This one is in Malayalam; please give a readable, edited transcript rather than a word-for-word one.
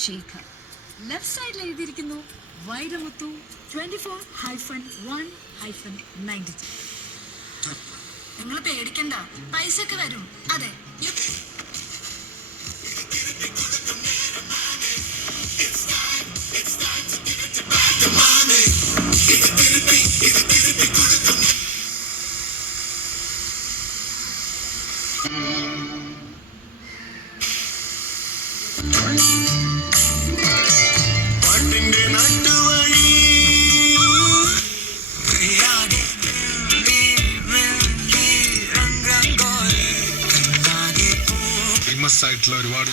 ശേഖർ. ലെഫ്റ്റ് സൈഡിൽ എഴുതിയിരിക്കുന്നു വൈരമുത്തു 24-1-92. നിങ്ങൾ പേടിക്കണ്ട, പൈസ ഒക്കെ വരും. അതെ, ഫേമസ് ആയിട്ടുള്ള ഒരുപാട്